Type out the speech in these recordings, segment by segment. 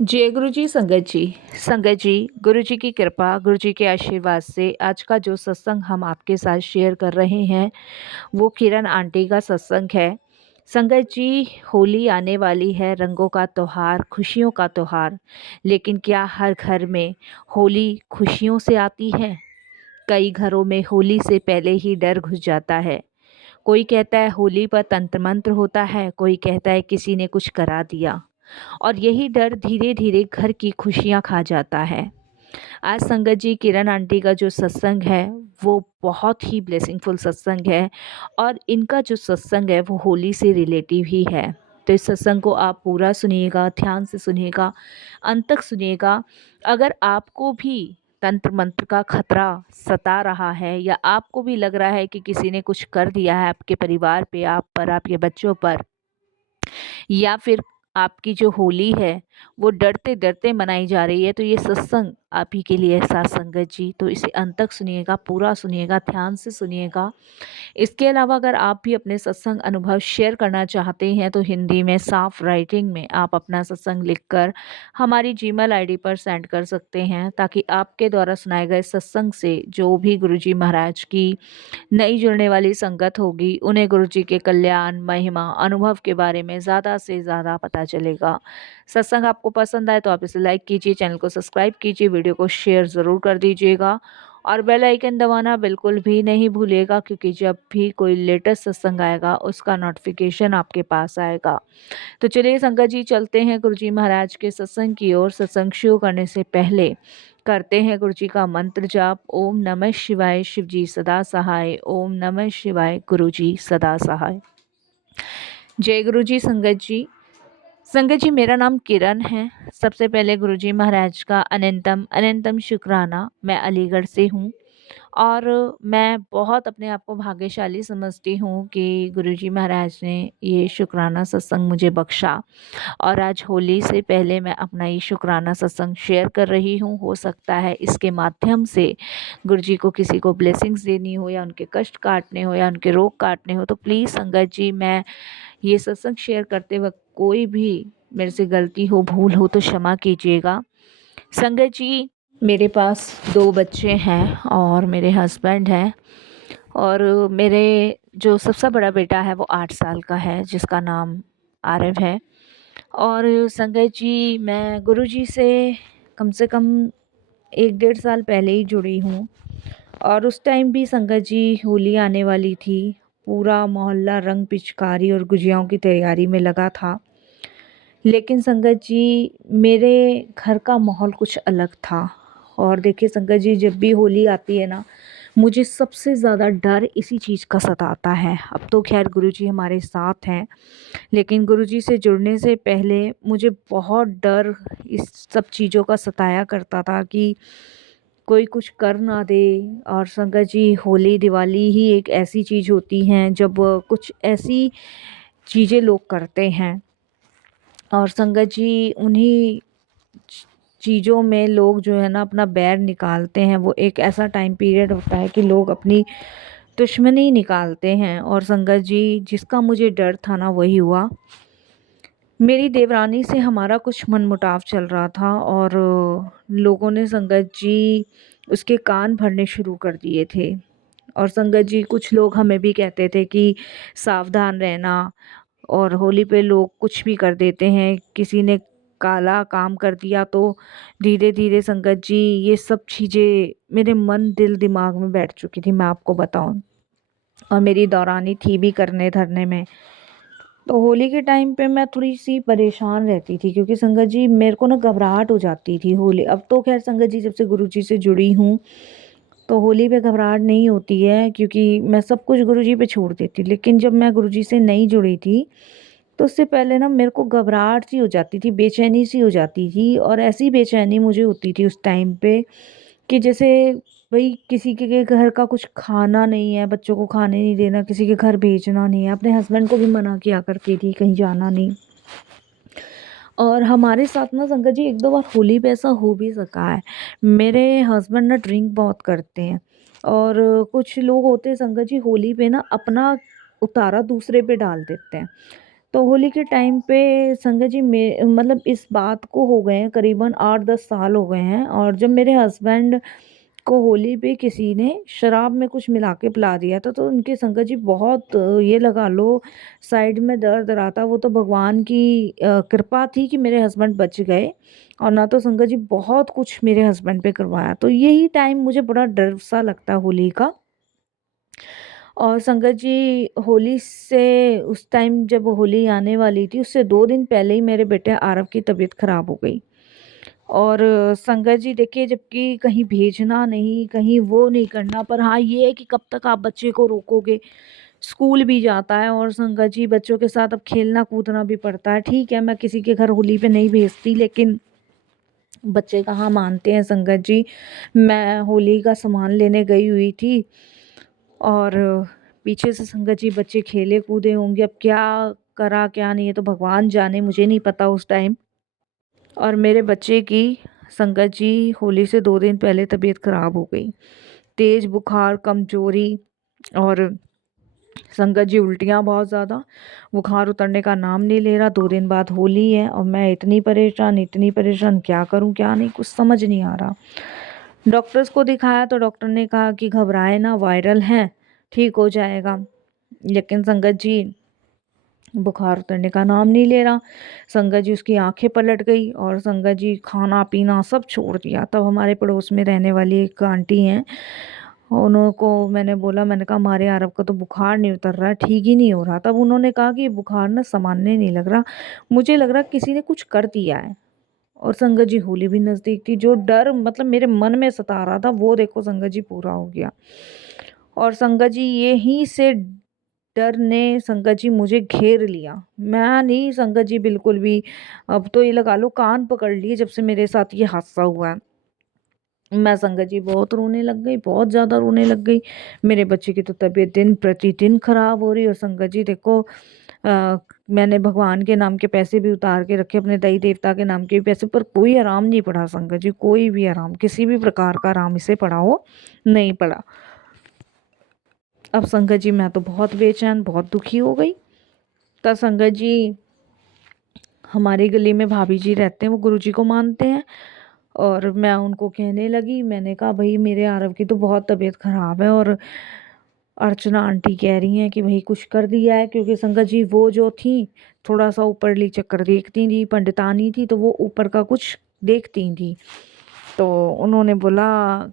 जय गुरु जी संगत जी गुरु जी की कृपा गुरु जी के आशीर्वाद से आज का जो सत्संग हम आपके साथ शेयर कर रहे हैं वो किरण आंटी का सत्संग है। संगत जी, होली आने वाली है, रंगों का त्योहार, खुशियों का त्योहार। लेकिन क्या हर घर में होली खुशियों से आती है? कई घरों में होली से पहले ही डर घुस जाता है। कोई कहता है होली पर तंत्र मंत्र होता है, कोई कहता है किसी ने कुछ करा दिया, और यही डर धीरे धीरे घर की खुशियां खा जाता है। आज संगत जी, किरण आंटी का जो सत्संग है वो बहुत ही ब्लेसिंगफुल सत्संग है, और इनका जो सत्संग है वो होली से रिलेटिव ही है। तो इस सत्संग को आप पूरा सुनिएगा, ध्यान से सुनिएगा, अंत तक सुनिएगा। अगर आपको भी तंत्र मंत्र का खतरा सता रहा है, या आपको भी लग रहा है कि किसी ने कुछ कर दिया है आपके परिवार पे, आप पर, आपके बच्चों पर, या फिर आपकी जो होली है वो डरते डरते मनाई जा रही है, तो ये सत्संग आप ही के लिए है साथ संगत जी। तो इसे अंत तक सुनिएगा, पूरा सुनिएगा, ध्यान से सुनिएगा। इसके अलावा अगर आप भी अपने सत्संग अनुभव शेयर करना चाहते हैं तो हिंदी में साफ राइटिंग में आप अपना सत्संग लिखकर हमारी जीमेल आईडी पर सेंड कर सकते हैं, ताकि आपके द्वारा सुनाए गए सत्संग से जो भी गुरुजी महाराज की नई जुड़ने वाली संगत होगी उन्हें गुरुजी के कल्याण, महिमा, अनुभव के बारे में ज़्यादा से ज़्यादा पता चलेगा। सत्संग आपको पसंद आए तो आप इसे लाइक कीजिए, चैनल को सब्सक्राइब कीजिए, वीडियो को शेयर ज़रूर कर दीजिएगा, और बेल आइकन दबाना बिल्कुल भी नहीं भूलिएगा, क्योंकि जब भी कोई लेटेस्ट सत्संग आएगा उसका नोटिफिकेशन आपके पास आएगा। तो चलिए संगत जी, चलते हैं गुरुजी महाराज के सत्संग की ओर। सत्संग शुरू करने से पहले करते हैं गुरु जी का मंत्र जाप। ओम नमः शिवाय, शिव जी सदा सहाय। ओम नमः शिवाय, गुरु जी सदा सहाय। जय गुरु जी संगत जी। संगत जी, मेरा नाम किरण है। सबसे पहले गुरु जी महाराज का अनंतम अनंतम शुक्राना। मैं अलीगढ़ से हूँ, और मैं बहुत अपने आप को भाग्यशाली समझती हूँ कि गुरुजी महाराज ने ये शुक्राना सत्संग मुझे बख्शा, और आज होली से पहले मैं अपना ये शुक्राना सत्संग शेयर कर रही हूँ। हो सकता है इसके माध्यम से गुरुजी को किसी को ब्लेसिंग्स देनी हो, या उनके कष्ट काटने हो, या उनके रोग काटने हो, तो प्लीज़ संगत जी, मैं ये सत्संग शेयर करते वक्त कोई भी मेरे से गलती हो, भूल हो तो क्षमा कीजिएगा। संगत जी, मेरे पास 2 बच्चे हैं और मेरे हस्बैंड हैं, और मेरे जो सबसे बड़ा बेटा है वो 8 साल का है, जिसका नाम आरव है। और संगत जी, मैं गुरुजी से कम 1 डेढ़ साल पहले ही जुड़ी हूँ, और उस टाइम भी संगत जी होली आने वाली थी। पूरा मोहल्ला रंग पिचकारी और गुजियाओं की तैयारी में लगा था। लेकिन संगत जी, मेरे घर का माहौल कुछ अलग था। और देखिए संगत जी, जब भी होली आती है ना, मुझे सबसे ज़्यादा डर इसी चीज़ का सताता है। अब तो खैर गुरुजी हमारे साथ हैं, लेकिन गुरुजी से जुड़ने से पहले मुझे बहुत डर इस सब चीज़ों का सताया करता था कि कोई कुछ कर ना दे। और संगत जी, होली दिवाली ही एक ऐसी चीज़ होती हैं जब कुछ ऐसी चीज़ें लोग करते हैं, और संगत जी उन्हीं चीज़ों में लोग जो है ना अपना बैर निकालते हैं। वो एक ऐसा टाइम पीरियड होता है कि लोग अपनी दुश्मनी निकालते हैं। और संगत जी, जिसका मुझे डर था ना वही हुआ। मेरी देवरानी से हमारा कुछ मनमुटाव चल रहा था, और लोगों ने संगत जी उसके कान भरने शुरू कर दिए थे। और संगत जी, कुछ लोग हमें भी कहते थे कि सावधान रहना, और होली पे लोग कुछ भी कर देते हैं। किसी ने काला काम कर दिया तो धीरे धीरे संगत जी ये सब चीज़ें मेरे मन दिल दिमाग में बैठ चुकी थी, मैं आपको बताऊं। और मेरी दौरानी थी भी करने धरने में। तो होली के टाइम पे मैं थोड़ी सी परेशान रहती थी, क्योंकि संगत जी मेरे को ना घबराहट हो जाती थी होली। अब तो खैर संगत जी, जब से गुरु जी से जुड़ी हूँ तो होली पे घबराहट नहीं होती है, क्योंकि मैं सब कुछ गुरुजी पे छोड़ देती। लेकिन जब मैं गुरुजी से नहीं जुड़ी थी तो उससे पहले ना मेरे को घबराहट सी हो जाती थी, बेचैनी सी हो जाती थी। और ऐसी बेचैनी मुझे होती थी उस टाइम पे कि जैसे भाई किसी के घर का कुछ खाना नहीं है, बच्चों को खाने नहीं देना, किसी के घर भेजना नहीं है। अपने हस्बैंड को भी मना किया करती थी, कहीं जाना नहीं। और हमारे साथ ना संगत जी 1-2 बार होली पे ऐसा हो भी सका है। मेरे हस्बैंड ना ड्रिंक बहुत करते हैं, और कुछ लोग होते हैं संगत जी होली पे ना अपना उतारा दूसरे पे डाल देते हैं। तो होली के टाइम पे संगत जी मतलब इस बात को हो गए हैं करीबन 8-10 साल हो गए हैं, और जब मेरे हस्बैंड को होली पे किसी ने शराब में कुछ मिला के पिला दिया था, तो उनके संगत जी बहुत ये लगा लो साइड में दर्द रहा था। वो तो भगवान की कृपा थी कि मेरे हस्बैंड बच गए, और ना तो संगत जी बहुत कुछ मेरे हस्बैंड पे करवाया। तो यही टाइम मुझे बड़ा डर सा लगता है होली का। और संगत जी होली से उस टाइम जब होली आने वाली थी, उससे 2 दिन पहले ही मेरे बेटे आरव की तबीयत ख़राब हो गई। और संगत जी देखिए, जबकि कहीं भेजना नहीं, कहीं वो नहीं करना, पर हाँ ये है कि कब तक आप बच्चे को रोकोगे। स्कूल भी जाता है और संगत जी बच्चों के साथ अब खेलना कूदना भी पड़ता है। ठीक है, मैं किसी के घर होली पे नहीं भेजती, लेकिन बच्चे कहाँ मानते हैं संगत जी। मैं होली का सामान लेने गई हुई थी, और पीछे से संगत जी बच्चे खेले कूदे होंगे। अब क्या करा क्या नहीं, है तो भगवान जाने, मुझे नहीं पता उस टाइम। और मेरे बच्चे की संगत जी होली से 2 दिन पहले तबीयत खराब हो गई। तेज बुखार, कमजोरी, और संगत जी उल्टियाँ बहुत ज़्यादा। बुखार उतरने का नाम नहीं ले रहा। 2 दिन बाद होली है और मैं इतनी परेशान, क्या करूं क्या नहीं, कुछ समझ नहीं आ रहा। डॉक्टर्स को दिखाया तो डॉक्टर ने कहा कि घबराए ना, वायरल है, ठीक हो जाएगा। लेकिन संगत जी बुखार उतरने का नाम नहीं ले रहा। संगत जी उसकी आंखें पलट गई, और संगत जी खाना पीना सब छोड़ दिया। तब हमारे पड़ोस में रहने वाली एक आंटी हैं, उनको मैंने बोला, मैंने कहा हमारे अरब का तो बुखार नहीं उतर रहा है, ठीक ही नहीं हो रहा। तब उन्होंने कहा कि बुखार ना सामान्य नहीं लग रहा, मुझे लग रहा किसी ने कुछ कर दिया है। और संगत जी होली भी नज़दीक थी, जो डर मतलब मेरे मन में सता रहा था वो देखो संगत जी पूरा हो गया। और संगत जी यहीं से डर ने संगत जी मुझे घेर लिया। मैं नहीं संगत जी बिल्कुल भी, अब तो ये लगा लो कान पकड़ लिए जब से मेरे साथ ये हादसा हुआ है। मैं संगत जी बहुत रोने लग गई, बहुत ज़्यादा रोने लग गई। मेरे बच्चे की तो तबीयत दिन प्रतिदिन खराब हो रही। और संगत जी देखो, मैंने भगवान के नाम के पैसे भी उतार के रखे, अपने दई देवता के नाम के भी पैसे, पर कोई आराम नहीं पड़ा संगत जी, कोई भी आराम, किसी भी प्रकार का आराम इसे पड़ा हो नहीं पड़ा। अब संगत जी मैं तो बहुत बेचैन, बहुत दुखी हो गई। तब संगत जी हमारी गली में भाभी जी रहते हैं, वो गुरुजी को मानते हैं। और मैं उनको कहने लगी, मैंने कहा भाई मेरे आरव की तो बहुत तबीयत ख़राब है, और अर्चना आंटी कह रही हैं कि भाई कुछ कर दिया है। क्योंकि संगत जी वो जो थी थोड़ा सा ऊपरली चक्कर देखती थी, पंडितानी थी, तो वो ऊपर का कुछ देखती थी। तो उन्होंने बोला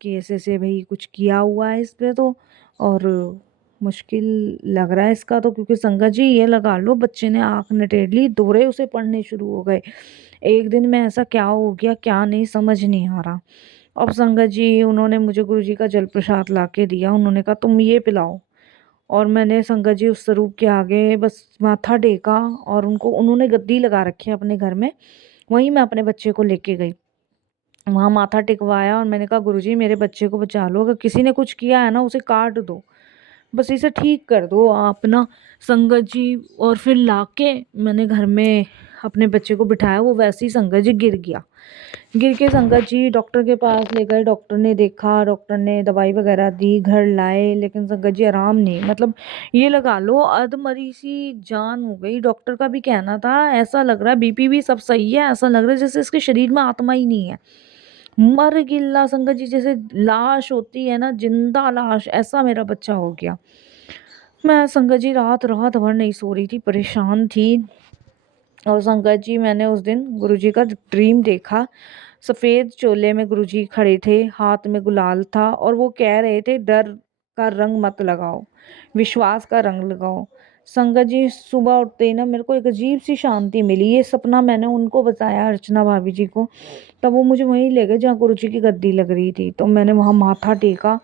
कि ऐसे ऐसे भाई कुछ किया हुआ है इस पे तो, और मुश्किल लग रहा है इसका तो। क्योंकि संगत जी ये लगा लो बच्चे ने आँख नटेड़ ली, दौरे उसे पड़ने शुरू हो गए। एक दिन में ऐसा क्या हो गया क्या नहीं समझ नहीं आ रहा। अब संगत जी उन्होंने मुझे गुरुजी का जल प्रसाद ला के दिया, उन्होंने कहा तुम ये पिलाओ। और मैंने संगत जी उस स्वरूप के आगे बस माथा टेका, और उनको उन्होंने गद्दी लगा रखी है अपने घर में, वहीं मैं अपने बच्चे को लेके गई, वहाँ माथा टिकवाया। और मैंने कहा गुरुजी मेरे बच्चे को बचा लो, अगर किसी ने कुछ किया है ना उसे काट दो, बस इसे ठीक कर दो आप ना। संगत जी और फिर लाके मैंने घर में अपने बच्चे को बिठाया, वो वैसे ही संगत जी गिर गया। गिर के संगत जी डॉक्टर के पास ले गए, डॉक्टर ने देखा, डॉक्टर ने दवाई वगैरह दी, घर लाए, लेकिन संगत जी आराम नहीं, मतलब ये लगा लो अधमरी सी जान हो गई। डॉक्टर का भी कहना था ऐसा लग रहा है बीपी भी सब सही है, ऐसा लग रहा है जैसे इसके शरीर में आत्मा ही नहीं है, मर गिल्ला संगत जी, जैसे लाश होती है ना, जिंदा लाश, ऐसा मेरा बच्चा हो गया। मैं संगत जी रात रात भर नहीं सो रही थी, परेशान थी। और संगत जी मैंने उस दिन गुरुजी का ड्रीम देखा। सफ़ेद चोले में गुरुजी खड़े थे, हाथ में गुलाल था, और वो कह रहे थे डर का रंग मत लगाओ, विश्वास का रंग लगाओ। संगत जी सुबह उठते ही ना मेरे को एक अजीब सी शांति मिली। ये सपना मैंने उनको बताया, अर्चना भाभी जी को, तब वो मुझे वहीं ले गए जहाँ गुरुजी की गद्दी लग रही थी। तो मैंने वहाँ माथा टेका।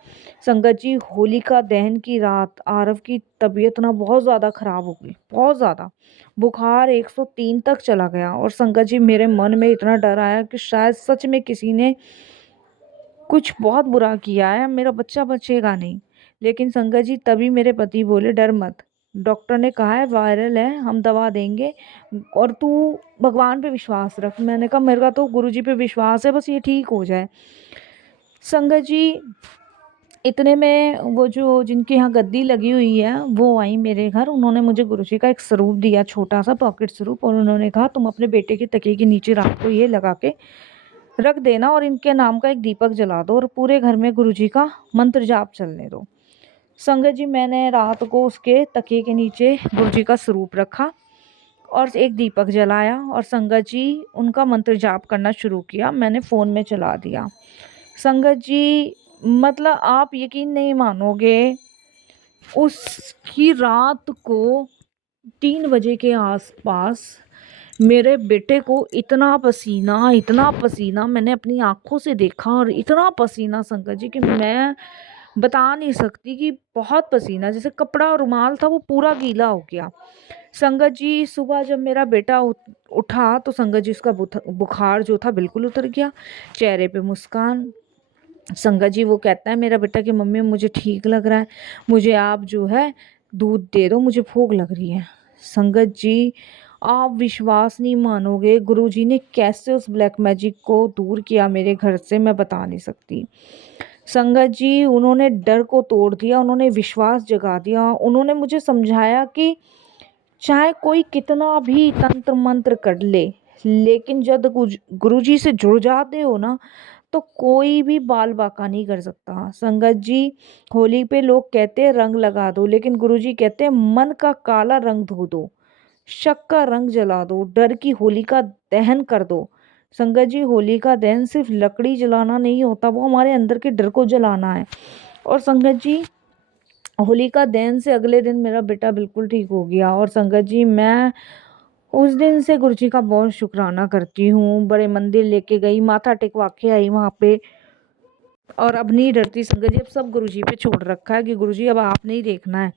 संगत जी होलिका दहन की रात आरव की तबीयत ना बहुत ज़्यादा ख़राब हो गई, बहुत ज़्यादा। बुखार 103 तक चला गया। और संगत जी मेरे मन में इतना डर आया कि शायद सच में किसी ने कुछ बहुत बुरा किया है, मेरा बच्चा बचेगा नहीं। लेकिन संगत जी तभी मेरे पति बोले डर मत, डॉक्टर ने कहा है वायरल है, हम दवा देंगे, और तू भगवान पे विश्वास रख। मैंने कहा मेरा तो गुरुजी पे विश्वास है, बस ये ठीक हो जाए। संगत जी इतने में वो जो जिनके यहाँ गद्दी लगी हुई है वो आई मेरे घर। उन्होंने मुझे गुरुजी का एक स्वरूप दिया, छोटा सा पॉकेट स्वरूप, और उन्होंने कहा तुम अपने बेटे के तकिए के नीचे रात को ये लगा के रख देना और इनके नाम का एक दीपक जला दो और पूरे घर में गुरुजी का मंत्र जाप चलने दो। संगत जी, मैंने रात को उसके तकिए के नीचे गुरुजी का स्वरूप रखा और एक दीपक जलाया और संगत जी उनका मंत्र जाप करना शुरू किया। मैंने फ़ोन में चला दिया। संगत जी, मतलब आप यकीन नहीं मानोगे, उसकी रात को 3 बजे के आसपास मेरे बेटे को इतना पसीना मैंने अपनी आंखों से देखा, और इतना पसीना संगत जी कि मैं बता नहीं सकती, कि बहुत पसीना, जैसे कपड़ा और रुमाल था वो पूरा गीला हो गया। संगत जी, सुबह जब मेरा बेटा उठा तो संगत जी उसका बुखार जो था बिल्कुल उतर गया, चेहरे पे मुस्कान। संगत जी वो कहता है मेरा बेटा कि मम्मी मुझे ठीक लग रहा है, मुझे आप जो है दूध दे दो, मुझे भूख लग रही है। संगत जी, आप विश्वास नहीं मानोगे गुरुजी ने कैसे उस ब्लैक मैजिक को दूर किया मेरे घर से, मैं बता नहीं सकती। संगत जी, उन्होंने डर को तोड़ दिया, उन्होंने विश्वास जगा दिया, उन्होंने मुझे समझाया कि चाहे कोई कितना भी तंत्र मंत्र कर ले, लेकिन जब गुरुजी से जुड़ जाते हो ना, तो कोई भी बाल बाका नहीं कर सकता। संगत जी, होली पे लोग कहते हैं रंग लगा दो, लेकिन गुरुजी कहते हैं मन का काला रंग धो दो, शक का रंग जला दो, डर की होली का दहन कर दो। संगत जी, होली का दहन सिर्फ लकड़ी जलाना नहीं होता, वो हमारे अंदर के डर को जलाना है। और संगत जी, होलिका दहन से अगले दिन मेरा बेटा बिल्कुल ठीक हो गया। और संगत जी, मैं उस दिन से गुरुजी का बहुत शुक्राना करती हूँ। बड़े मंदिर लेके गई, माथा टेकवा के आई वहाँ पे, और अब नहीं डरती संगत जी। अब सब गुरुजी पे छोड़ रखा है कि गुरुजी अब आपने ही देखना है।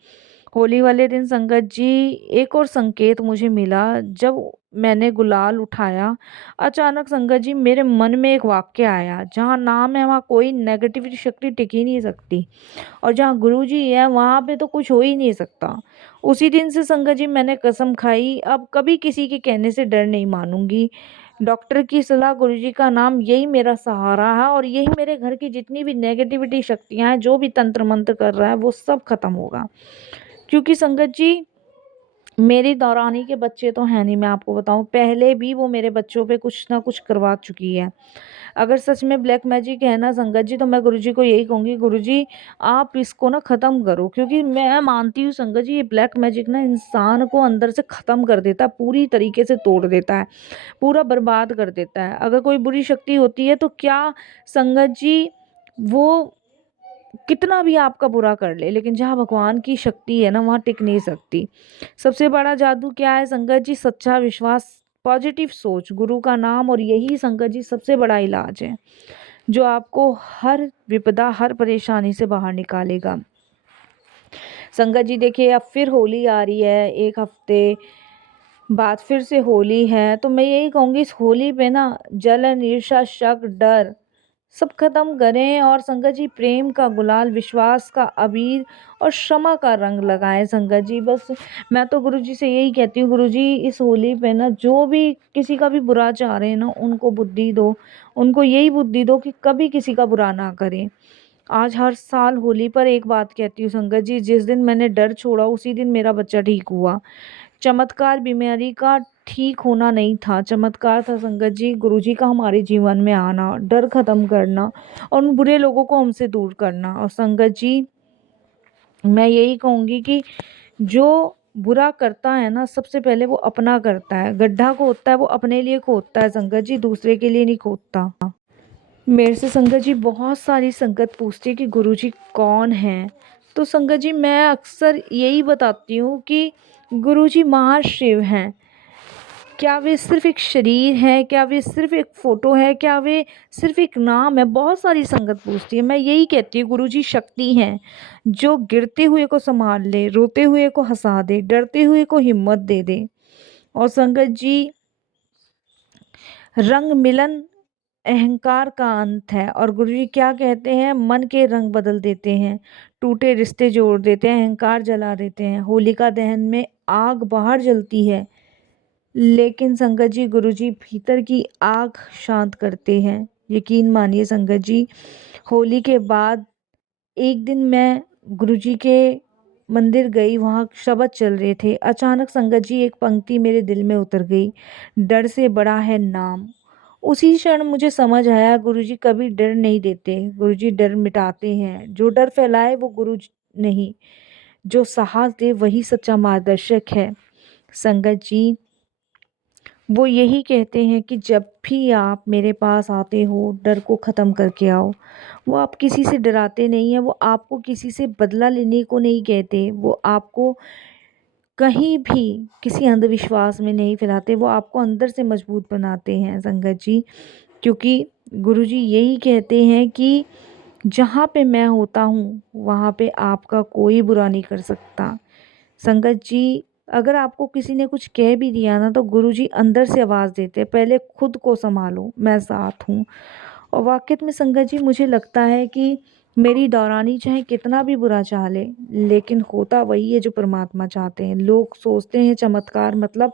होली वाले दिन संगत जी एक और संकेत मुझे मिला। जब मैंने गुलाल उठाया, अचानक संगत जी मेरे मन में एक वाक्य आया, जहाँ नाम है वहाँ कोई नेगेटिविटी शक्ति टिक ही नहीं सकती, और जहाँ गुरुजी है वहाँ पे तो कुछ हो ही नहीं सकता। उसी दिन से संगत जी मैंने कसम खाई, अब कभी किसी के कहने से डर नहीं मानूंगी। डॉक्टर की सलाह, गुरुजी का नाम, यही मेरा सहारा है, और यही मेरे घर की जितनी भी नेगेटिविटी शक्तियाँ हैं, जो भी तंत्र मंत्र कर रहा है वो सब खत्म होगा। क्योंकि संगत जी, मेरी दौरानी के बच्चे तो हैं नहीं, मैं आपको बताऊं, पहले भी वो मेरे बच्चों पे कुछ ना कुछ करवा चुकी है। अगर सच में ब्लैक मैजिक है ना संगत जी, तो मैं गुरुजी को यही कहूँगी, गुरुजी आप इसको ना ख़त्म करो। क्योंकि मैं मानती हूँ संगत जी, ये ब्लैक मैजिक ना इंसान को अंदर से ख़त्म कर देता है, पूरी तरीके से तोड़ देता है, पूरा बर्बाद कर देता है। अगर कोई बुरी शक्ति होती है तो क्या संगत जी, वो कितना भी आपका बुरा कर ले, लेकिन जहाँ भगवान की शक्ति है ना वहाँ टिक नहीं सकती। सबसे बड़ा जादू क्या है संगत जी? सच्चा विश्वास, पॉजिटिव सोच, गुरु का नाम, और यही संगत जी सबसे बड़ा इलाज है, जो आपको हर विपदा, हर परेशानी से बाहर निकालेगा। संगत जी देखिए, अब फिर होली आ रही है, 1 हफ्ते बाद फिर से होली है, तो मैं यही कहूँगी इस होली पे ना जलन, ईर्ष्या, शक, डर सब खत्म करें, और संगत जी प्रेम का गुलाल, विश्वास का अबीर और क्षमा का रंग लगाएं। संगत जी बस मैं तो गुरुजी से यही कहती हूँ, गुरुजी इस होली पे ना जो भी किसी का भी बुरा चाह रहे हैं ना, उनको बुद्धि दो, उनको यही बुद्धि दो कि कभी किसी का बुरा ना करें। आज हर साल होली पर एक बात कहती हूँ संगत जी, जिस दिन मैंने डर छोड़ा उसी दिन मेरा बच्चा ठीक हुआ। चमत्कार बीमारी का ठीक होना नहीं था, चमत्कार था संगत जी गुरुजी का हमारे जीवन में आना, डर खत्म करना और उन बुरे लोगों को हमसे दूर करना। और संगत जी मैं यही कहूँगी कि जो बुरा करता है ना, सबसे पहले वो अपना करता है, गड्ढा खोदता है वो अपने लिए खोदता है संगत जी, दूसरे के लिए नहीं खोदता। मेरे से संगत जी बहुत सारी संगत पूछती है कि गुरुजी कौन हैं, तो संगत जी मैं अक्सर यही बताती हूँ कि गुरुजी महाशिव हैं। क्या वे सिर्फ एक शरीर है, क्या वे सिर्फ एक फ़ोटो है, क्या वे सिर्फ एक नाम है? बहुत सारी संगत पूछती है, मैं यही कहती हूँ गुरुजी शक्ति हैं, जो गिरते हुए को संभाल ले, रोते हुए को हंसा दे, डरते हुए को हिम्मत दे दे। और संगत जी रंग मिलन अहंकार का अंत है, और गुरुजी क्या कहते हैं, मन के रंग बदल देते हैं, टूटे रिश्ते जोड़ देते हैं, अहंकार जला देते हैं। होलिका दहन में आग बाहर जलती है, लेकिन संगत जी गुरुजी भीतर की आग शांत करते हैं। यकीन मानिए संगत जी, होली के बाद एक दिन मैं गुरुजी के मंदिर गई, वहाँ शबद चल रहे थे। अचानक संगत जी एक पंक्ति मेरे दिल में उतर गई, डर से बड़ा है नाम। उसी क्षण मुझे समझ आया गुरुजी कभी डर नहीं देते, गुरुजी डर मिटाते हैं। जो डर फैलाए वो गुरु नहीं, जो साहस दे वही सच्चा मार्गदर्शक है। संगत जी वो यही कहते हैं कि जब भी आप मेरे पास आते हो डर को ख़त्म करके आओ। वो आप किसी से डराते नहीं हैं, वो आपको किसी से बदला लेने को नहीं कहते, वो आपको कहीं भी किसी अंधविश्वास में नहीं फैलाते, वो आपको अंदर से मजबूत बनाते हैं संगत जी। क्योंकि गुरुजी यही कहते हैं कि जहाँ पे मैं होता हूँ वहाँ पे आपका कोई बुरा नहीं कर सकता। संगत जी अगर आपको किसी ने कुछ कह भी दिया ना तो गुरुजी अंदर से आवाज़ देते हैं, पहले खुद को संभालो, मैं साथ हूँ। और वाक़ई में संगत जी मुझे लगता है कि मेरी दौरानी चाहे कितना भी बुरा चाह ले, लेकिन होता वही है जो परमात्मा चाहते हैं। लोग सोचते हैं चमत्कार मतलब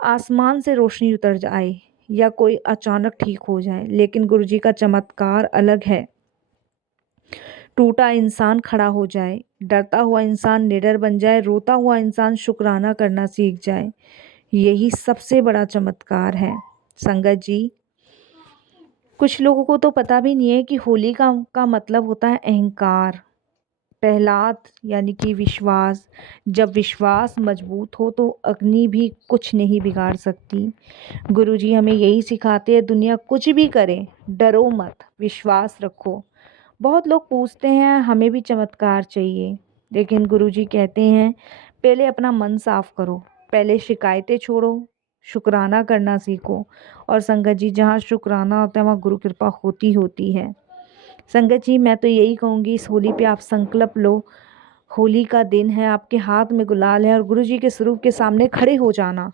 आसमान से रोशनी उतर जाए या कोई अचानक ठीक हो जाए, लेकिन गुरुजी का चमत्कार अलग है। टूटा इंसान खड़ा हो जाए, डरता हुआ इंसान निडर बन जाए, रोता हुआ इंसान शुक्राना करना सीख जाए, यही सबसे बड़ा चमत्कार है। संगत जी कुछ लोगों को तो पता भी नहीं है कि होली का मतलब होता है अहंकार। प्रहलाद यानी कि विश्वास, जब विश्वास मजबूत हो तो अग्नि भी कुछ नहीं बिगाड़ सकती। गुरुजी हमें यही सिखाते हैं, दुनिया कुछ भी करे डरो मत, विश्वास रखो। बहुत लोग पूछते हैं हमें भी चमत्कार चाहिए, लेकिन गुरुजी कहते हैं पहले अपना मन साफ करो, पहले शिकायतें छोड़ो, शुक्राना करना सीखो। और संगत जी जहाँ शुक्राना होता है वहाँ गुरु कृपा होती होती है। संगत जी मैं तो यही कहूँगी इस होली पे आप संकल्प लो, होली का दिन है, आपके हाथ में गुलाल है और गुरुजी के स्वरूप के सामने खड़े हो जाना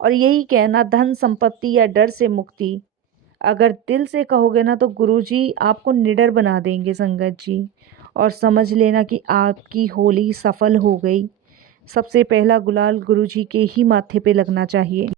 और यही कहना धन संपत्ति या डर से मुक्ति। अगर दिल से कहोगे ना तो गुरुजी आपको निडर बना देंगे संगत जी। और समझ लेना कि आपकी होली सफल हो गई। सबसे पहला गुलाल गुरुजी के ही माथे पे लगना चाहिए।